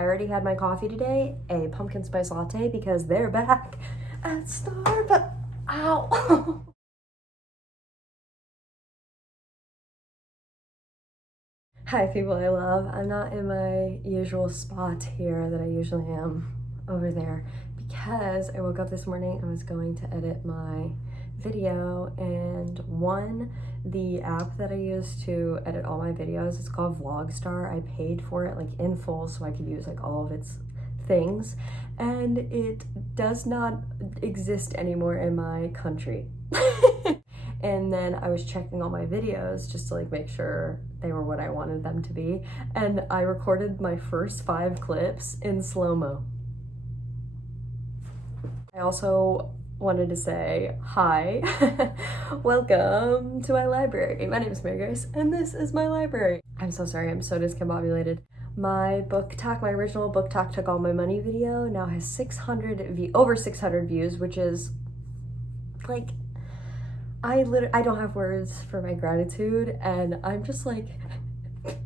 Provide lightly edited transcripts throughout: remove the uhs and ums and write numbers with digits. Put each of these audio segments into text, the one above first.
I already had my coffee today, a pumpkin spice latte, because they're back at Starbucks. Ow! Hi people I love. I'm not in my usual spot here that I usually am over there because I woke up this morning and was going to edit my video, and the app that I use to edit all my videos is called Vlogstar. I paid for it like in full so I could use like all of its things, and it does not exist anymore in my country. And then I was checking all my videos just to like make sure they were what I wanted them to be, and I recorded my first 5 clips in slow-mo. I also wanted to say hi. Welcome to my library. My name is Mary Grace and this is my library. I'm so sorry, I'm so discombobulated. My my original book talk took all my money video now has over 600 views, which is like, I don't have words for my gratitude, and I'm just like,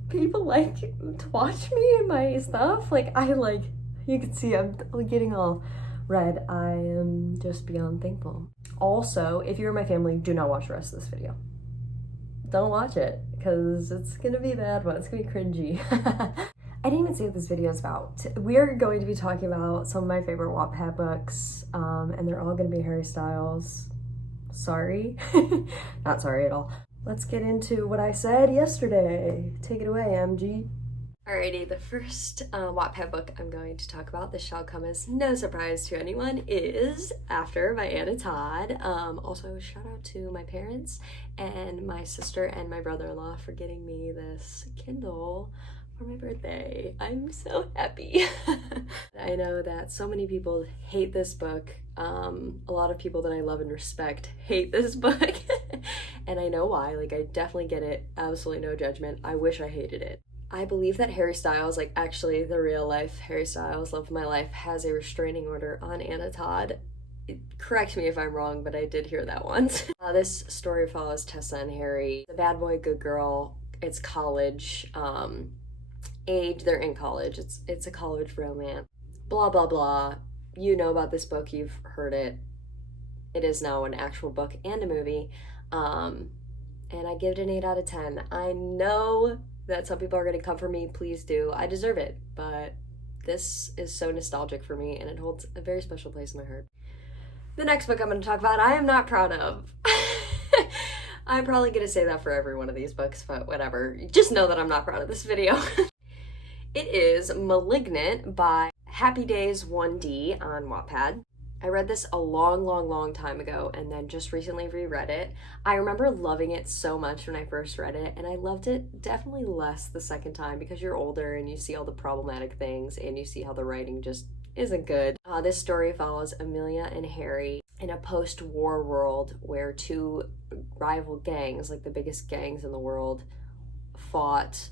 people like to watch me and my stuff. Like, you can see I'm getting all red. I am just beyond thankful. Also, if you're in my family, do not watch the rest of this video. Don't watch it, because it's gonna be a bad one. It's gonna be cringy. I didn't even say what this video is about. We're going to be talking about some of my favorite Wattpad books, and they're all gonna be Harry Styles. Sorry. Not sorry at all. Let's get into what I said yesterday. Take it away, MG. Alrighty, the first Wattpad book I'm going to talk about, this shall come as no surprise to anyone, is After by Anna Todd. Also, shout out to my parents and my sister and my brother-in-law for getting me this Kindle for my birthday. I'm so happy. I know that so many people hate this book. A lot of people that I love and respect hate this book. And I know why. Like, I definitely get it. Absolutely no judgment. I wish I hated it. I believe that Harry Styles, like actually the real life Harry Styles, love of my life, has a restraining order on Anna Todd. Correct me if I'm wrong, but I did hear that once. This story follows Tessa and Harry. The bad boy, good girl. It's college. They're in college. It's a college romance. Blah, blah, blah. You know about this book. You've heard it. It is now an actual book and a movie. And I give it an 8 out of 10. I know that some people are going to come for me. Please do. I deserve it. But this is so nostalgic for me, and it holds a very special place in my heart. The next book I'm going to talk about, I am not proud of. I'm probably going to say that for every one of these books, but whatever. Just know that I'm not proud of this video. It is Malignant by Happy Days 1D on Wattpad. I read this a long time ago and then just recently reread it. I remember loving it so much when I first read it, and I loved it definitely less the second time because you're older and you see all the problematic things and you see how the writing just isn't good. This story follows Amelia and Harry in a post-war world where 2 rival gangs, like the biggest gangs in the world, fought,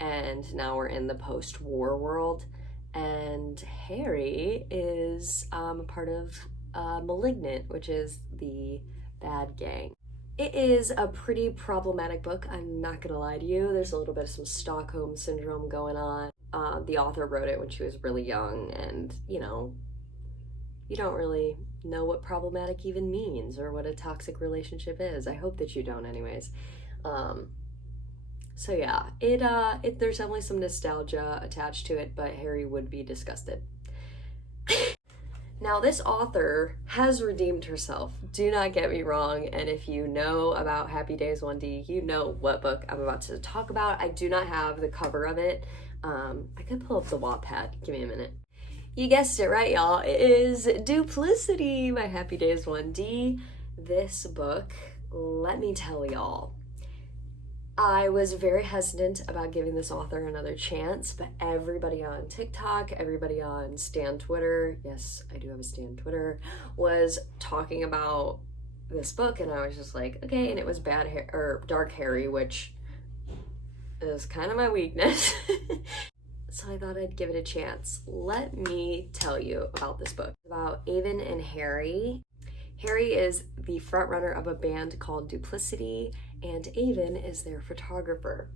and now we're in the post-war world. And Harry is a part of Malignant, which is the bad gang. It is a pretty problematic book, I'm not gonna lie to you. There's a little bit of some Stockholm syndrome going on. The author wrote it when she was really young, and you know, you don't really know what problematic even means or what a toxic relationship is. I hope that you don't anyways. So yeah, there's definitely some nostalgia attached to it, but Harry would be disgusted. Now, this author has redeemed herself. Do not get me wrong, and if you know about Happy Days 1D, you know what book I'm about to talk about. I do not have the cover of it. I could pull up the Wattpad. Give me a minute. You guessed it right, y'all. It is Duplicity by Happy Days 1D. This book, let me tell y'all, I was very hesitant about giving this author another chance, but everybody on TikTok, everybody on Stan Twitter, yes, I do have a Stan Twitter, was talking about this book, and I was just like, okay, and it was Dark Harry, which is kind of my weakness. So I thought I'd give it a chance. Let me tell you about this book. It's about Avon and Harry. Harry is the frontrunner of a band called Duplicity, and Avon is their photographer.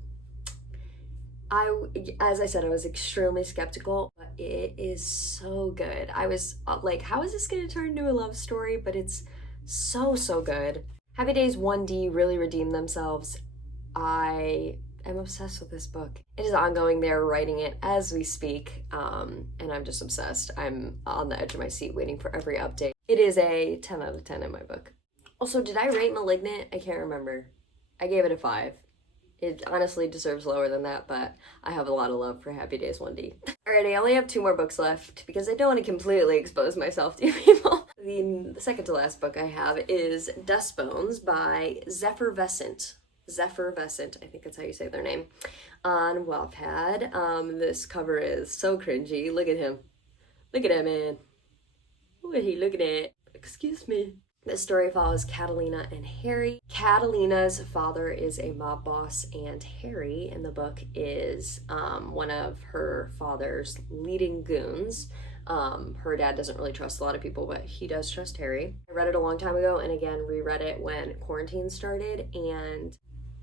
As I said, I was extremely skeptical, but it is so good. I was like, how is this going to turn into a love story? But it's so, so good. Happy Days 1D really redeemed themselves. I am obsessed with this book. It is ongoing. They're writing it as we speak, and I'm just obsessed. I'm on the edge of my seat waiting for every update. It is a 10 out of 10 in my book. Also, did I rate Malignant? I can't remember. I gave it a 5. It honestly deserves lower than that, but I have a lot of love for Happy Days 1D. Alright, I only have 2 more books left because I don't want to completely expose myself to you people. The second to last book I have is Dust Bones by Zephyr-Vescent. Zephyr-Vescent, I think that's how you say their name, on Wattpad. This cover is so cringy. Look at him. Look at that man. What are he looking at? Excuse me. This story follows Catalina and Harry. Catalina's father is a mob boss, and Harry in the book is one of her father's leading goons. Her dad doesn't really trust a lot of people, but he does trust Harry. I read it a long time ago and again reread it when quarantine started, and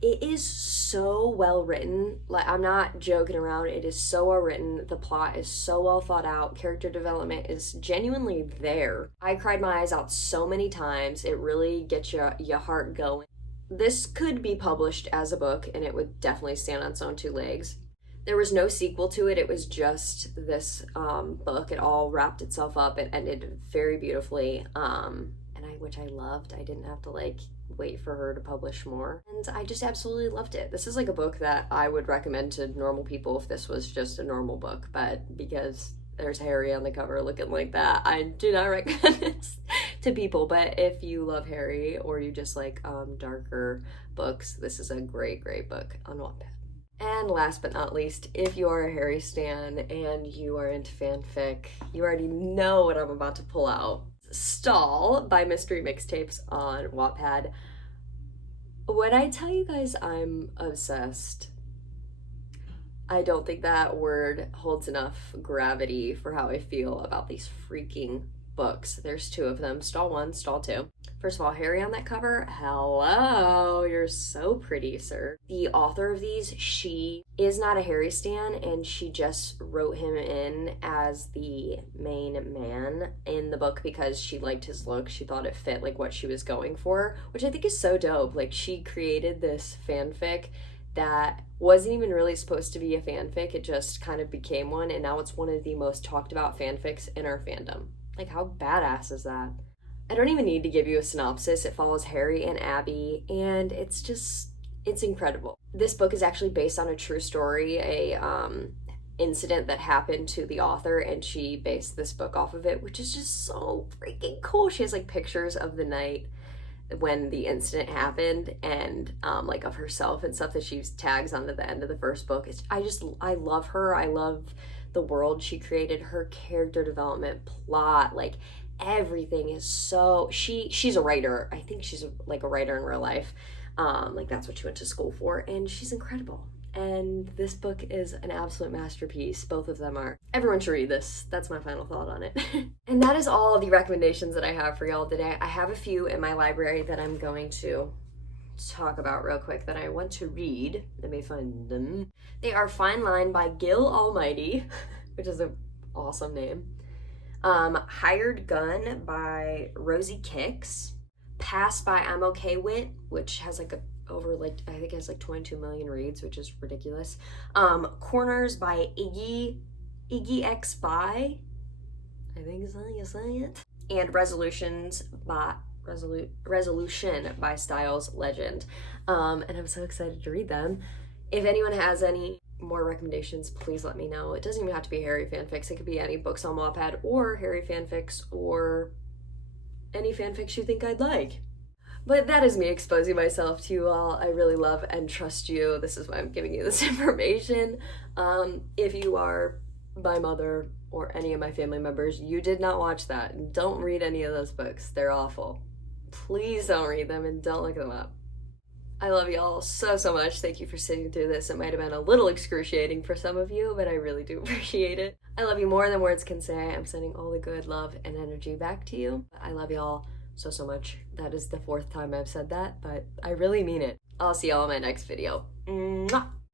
it is so well written. Like, I'm not joking around. It is so well written. The plot is so well thought out. Character development is genuinely there. I cried my eyes out so many times. It really gets your heart going. This could be published as a book, and it would definitely stand on its own 2 legs. There was no sequel to it. It was just this book. It all wrapped itself up. It ended very beautifully, which I loved. I didn't have to wait for her to publish more, and I just absolutely loved it. This is like a book that I would recommend to normal people if this was just a normal book, but because there's Harry on the cover looking like that, I do not recommend this to people. But if you love Harry or you just like darker books, this is a great book on Wattpad. And last but not least, if you are a Harry stan and you are into fanfic, you already know what I'm about to pull out. Stall by Mystery Mixtapes on Wattpad. When I tell you guys I'm obsessed, I don't think that word holds enough gravity for how I feel about these freaking books. There's 2 of them, Stall 1, Stall 2. First of all, Harry on that cover, hello, you're so pretty, sir. The author of these, she is not a Harry stan, and she just wrote him in as the main man in the book because she liked his look. She thought it fit like what she was going for, which I think is so dope. Like, she created this fanfic that wasn't even really supposed to be a fanfic. It just kind of became one, and now it's one of the most talked about fanfics in our fandom. Like, how badass is that? I don't even need to give you a synopsis. It follows Harry and Abby, and it's incredible. This book is actually based on a true story, a incident that happened to the author, and she based this book off of it, which is just so freaking cool. She has like pictures of the night when the incident happened, and like of herself and stuff that she tags onto the end of the first book. I love her. I love the world she created, her character development, plot, like everything is so, she's a writer. I think she's like a writer in real life. Like that's what she went to school for, and she's incredible. And this book is an absolute masterpiece. Both of them are. Everyone should read this. That's my final thought on it. And that is all the recommendations that I have for y'all today. I have a few in my library that I'm going to talk about real quick that I want to read. Let me find them. They are Fine Line by Gil Almighty, which is an awesome name. Hired Gun by Rosie Kicks. Pass by I'm Okay With, which has like I think it has like 22 million reads, which is ridiculous. Corners by Iggy X by, I think is how you say it. And Resolution by Styles Legend. And I'm so excited to read them. If anyone has any more recommendations, please let me know. It doesn't even have to be Harry fanfics. It could be any books on Wattpad or Harry fanfics or any fanfics you think I'd like. But that is me exposing myself to you all. I really love and trust you. This is why I'm giving you this information. If you are my mother or any of my family members, you did not watch that. Don't read any of those books. They're awful. Please don't read them and don't look them up. I love y'all so much. Thank you for sitting through this. It might have been a little excruciating for some of you, but I really do appreciate it. I love you more than words can say. I'm sending all the good love and energy back to you. I love y'all so much. That is the 4th time I've said that, but I really mean it. I'll see y'all in my next video. Mwah!